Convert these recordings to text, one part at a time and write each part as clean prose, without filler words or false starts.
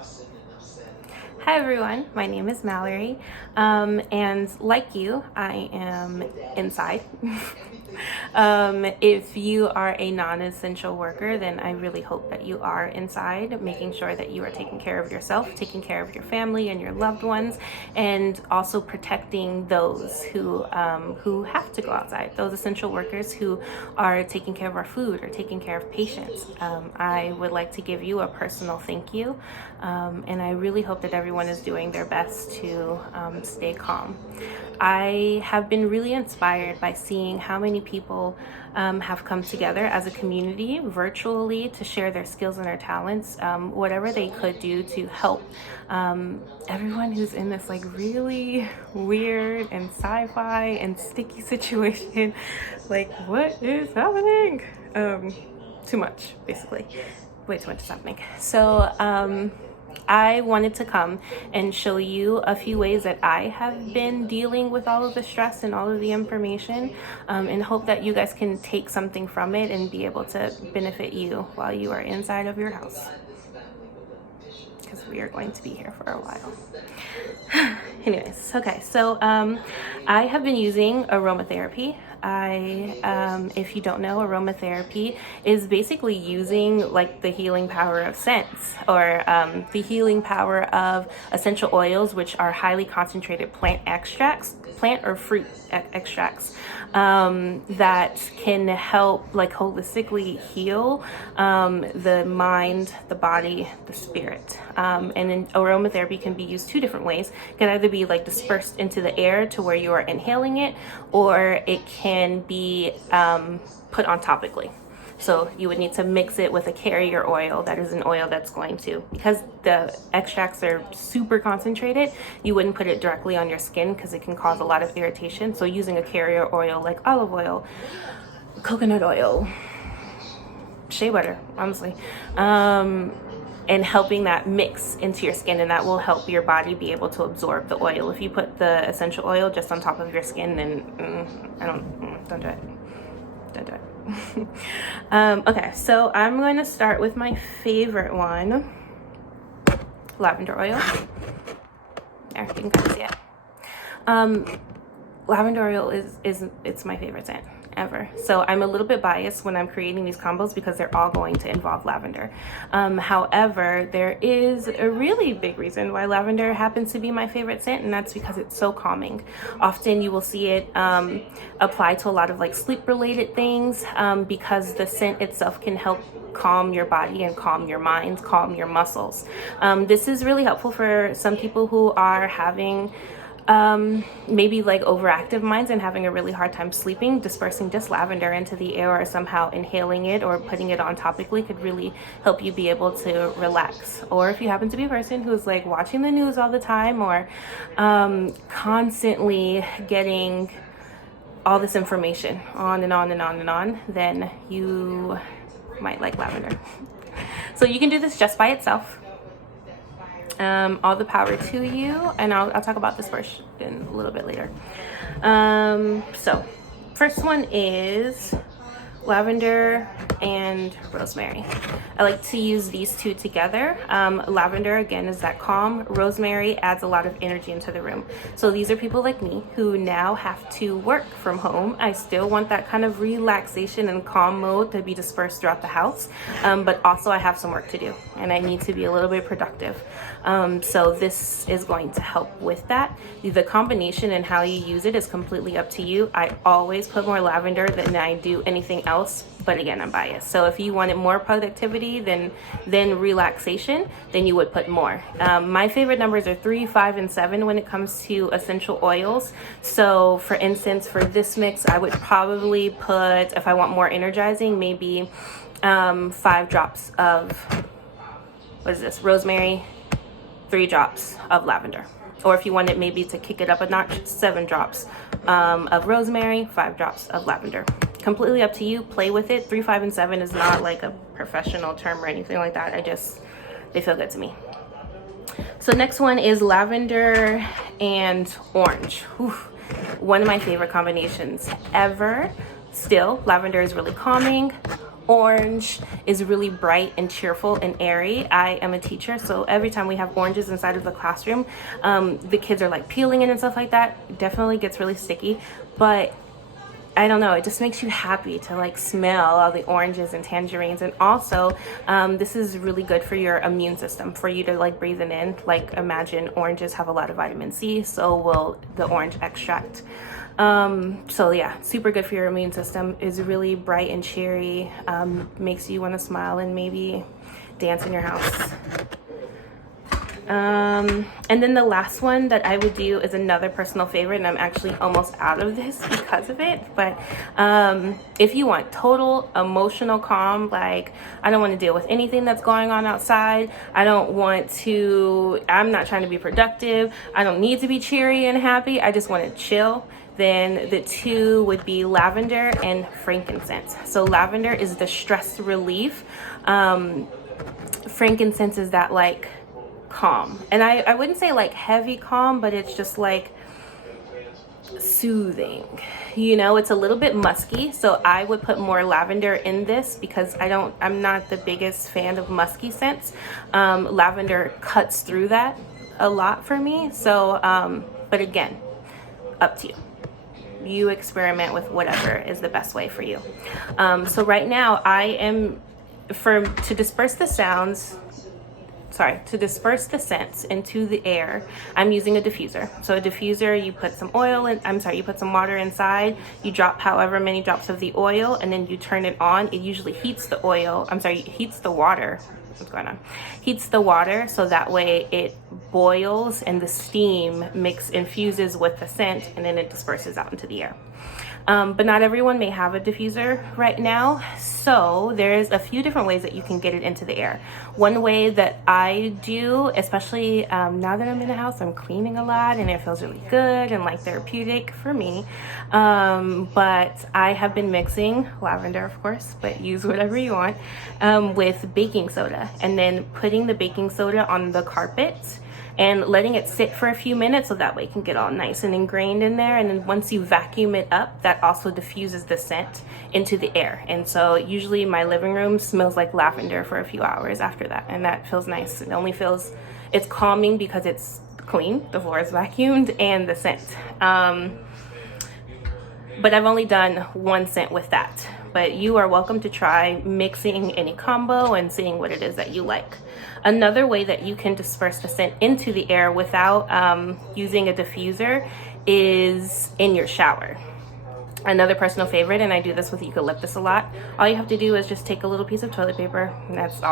Hi everyone, my name is Mallory, and like you, I am inside. If you are a non-essential worker, then I really hope that you are inside, making sure that you are taking care of yourself, taking care of your family and your loved ones, and also protecting those who have to go outside, those essential workers who are taking care of our food or taking care of patients. I would like to give you a personal thank you, and I really hope that everyone is doing their best to stay calm. I have been really inspired by seeing how many people have come together as a community virtually to share their skills and their talents, whatever they could do to help everyone who's in this like really weird and sci-fi and sticky situation. Like, what is happening? Too much, basically. Way too much is happening. So, I wanted to come and show you a few ways that I have been dealing with all of the stress and all of the information, and hope that you guys can take something from it and be able to benefit you while you are inside of your house, because we are going to be here for a while. Anyways, okay, so I have been using aromatherapy. If you don't know, aromatherapy is basically using like the healing power of scents, or the healing power of essential oils, which are highly concentrated plant extracts, plant or fruit extracts, that can help like holistically heal the mind, the body, the spirit. And then aromatherapy can be used two different ways. It can either be like dispersed into the air to where you are inhaling it, or it can be put on topically. So you would need to mix it with a carrier oil. That is an oil that's going to, because the extracts are super concentrated, you wouldn't put it directly on your skin because it can cause a lot of irritation. So using a carrier oil like olive oil, coconut oil, shea butter, honestly, and helping that mix into your skin, and that will help your body be able to absorb the oil. If you put the essential oil just on top of your skin, then don't do it. Don't do it. Okay, so I'm going to start with my favorite one, lavender oil. There, you can kind of see it. Lavender oil it's my favorite scent ever. So I'm a little bit biased when I'm creating these combos because they're all going to involve lavender. However, there is a really big reason why lavender happens to be my favorite scent, and that's because it's so calming. Often you will see it apply to a lot of like sleep related things, because the scent itself can help calm your body and calm your mind, calm your muscles. This is really helpful for some people who are having maybe like overactive minds and having a really hard time sleeping. Dispersing just lavender into the air or somehow inhaling it or putting it on topically could really help you be able to relax. Or if you happen to be a person who's like watching the news all the time, or constantly getting all this information on and on and on and on, then you might like lavender. So you can do this just by itself. All the power to you, and I'll talk about dispersion a little bit later. So first one is lavender and rosemary. I like to use these two together. Lavender, again, is that calm. Rosemary adds a lot of energy into the room. So these are people like me who now have to work from home. I still want that kind of relaxation and calm mode to be dispersed throughout the house, but also I have some work to do and I need to be a little bit productive. So this is going to help with that. The combination and how you use it is completely up to you. I always put more lavender than I do anything else, but again, I'm biased. So if you wanted more productivity than relaxation, then you would put more. My favorite numbers are 3, 5, and 7 when it comes to essential oils. So for instance, for this mix, I would probably put, if I want more energizing, maybe 5 drops of, what is this, rosemary, 3 drops of lavender. Or if you wanted maybe to kick it up a notch, 7 drops of rosemary, 5 drops of lavender. Completely up to you. Play with it. 3, 5, and 7 is not like a professional term or anything like that. They feel good to me. So next one is lavender and orange. Whew. One of my favorite combinations ever. Still, lavender is really calming. Orange is really bright and cheerful and airy. I am a teacher, so every time we have oranges inside of the classroom, the kids are like peeling it and stuff like that. It definitely gets really sticky, but I don't know, it just makes you happy to like smell all the oranges and tangerines. And also, this is really good for your immune system, for you to like breathe it in. Like, imagine oranges have a lot of vitamin C, so will the orange extract. So yeah, super good for your immune system. Is really bright and cheery, makes you want to smile and maybe dance in your house. And then the last one that I would do is another personal favorite, and I'm actually almost out of this because of it. But if you want total emotional calm, like I don't want to deal with anything that's going on outside, I'm not trying to be productive, I don't need to be cheery and happy, I just want to chill, then the two would be lavender and frankincense. So lavender is the stress relief. Frankincense is that like calm, and I wouldn't say like heavy calm, but it's just like soothing, it's a little bit musky, so I would put more lavender in this because I'm not the biggest fan of musky scents. Lavender cuts through that a lot for me, so but again, up to you experiment with whatever is the best way for you. So right now to disperse the scents into the air, I'm using a diffuser. So a diffuser, you put some water inside, you drop however many drops of the oil, and then you turn it on. It usually heats the water. What's going on? Heats the water, so that way it boils and the steam infuses with the scent, and then it disperses out into the air. But not everyone may have a diffuser right now, so there's a few different ways that you can get it into the air. One way that I do, especially now that I'm in the house, I'm cleaning a lot and it feels really good and like therapeutic for me, but I have been mixing lavender, of course, but use whatever you want, with baking soda, and then putting the baking soda on the carpet and letting it sit for a few minutes so that way it can get all nice and ingrained in there. And then once you vacuum it up, that also diffuses the scent into the air. And so usually my living room smells like lavender for a few hours after that, and that feels nice. It's calming because it's clean, the floor is vacuumed, and the scent. But I've only done one scent with that. But you are welcome to try mixing any combo and seeing what it is that you like. Another way that you can disperse the scent into the air without using a diffuser is in your shower. Another personal favorite, and I do this with eucalyptus a lot, all you have to do is just take a little piece of toilet paper, and that's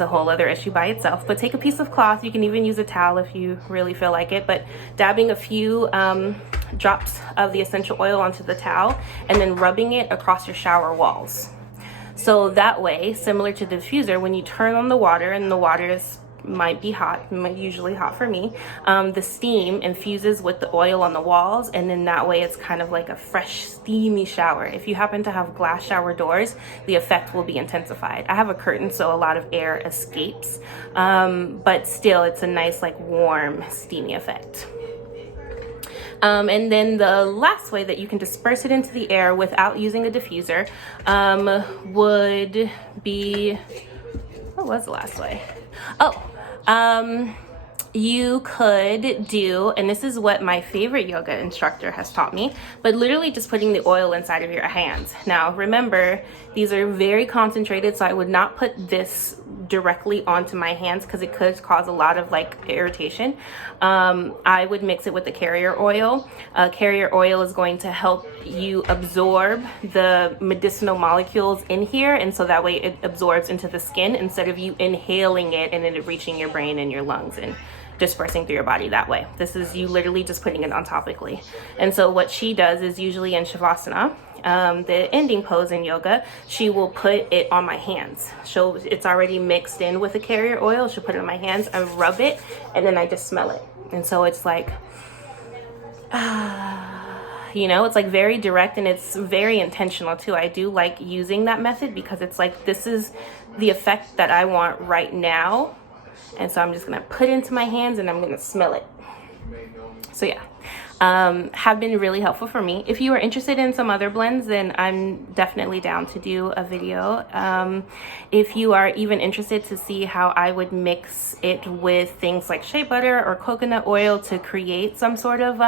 a whole other issue by itself, but take a piece of cloth. You can even use a towel if you really feel like it, but dabbing a few drops of the essential oil onto the towel and then rubbing it across your shower walls. So that way, similar to the diffuser, when you turn on the water, and the water might be hot, usually hot for me, the steam infuses with the oil on the walls, and then that way it's kind of like a fresh, steamy shower. If you happen to have glass shower doors, the effect will be intensified. I have a curtain, so a lot of air escapes, but still it's a nice, like, warm, steamy effect. And then the last way that you can disperse it into the air without using a diffuser would be, what was the last way? You could do, and this is what my favorite yoga instructor has taught me, but literally just putting the oil inside of your hands. Now, remember, these are very concentrated, so I would not put this directly onto my hands because it could cause a lot of like irritation. I would mix it with the carrier oil. Carrier oil is going to help you absorb the medicinal molecules in here, and so that way it absorbs into the skin instead of you inhaling it and then it reaching your brain and your lungs and dispersing through your body that way. This is you literally just putting it on topically. And so what she does is usually in Shavasana, the ending pose in yoga, she will put it on my hands. It's already mixed in with the carrier oil. She'll put it on my hands, I rub it, and then I just smell it. And so it's like, it's like very direct, and it's very intentional too. I do like using that method because it's like, this is the effect that I want right now. And so I'm just gonna put it into my hands and I'm gonna smell it. So yeah, have been really helpful for me. If you are interested in some other blends, then I'm definitely down to do a video. If you are even interested to see how I would mix it with things like shea butter or coconut oil to create some sort of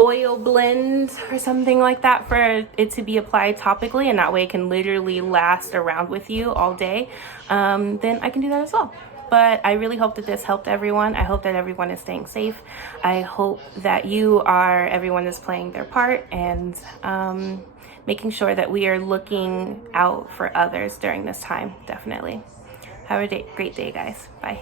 oil blend or something like that for it to be applied topically, and that way it can literally last around with you all day, then I can do that as well. But I really hope that this helped everyone. I hope that everyone is staying safe. I hope that everyone is playing their part and making sure that we are looking out for others during this time. Definitely. Have a great day, guys. Bye.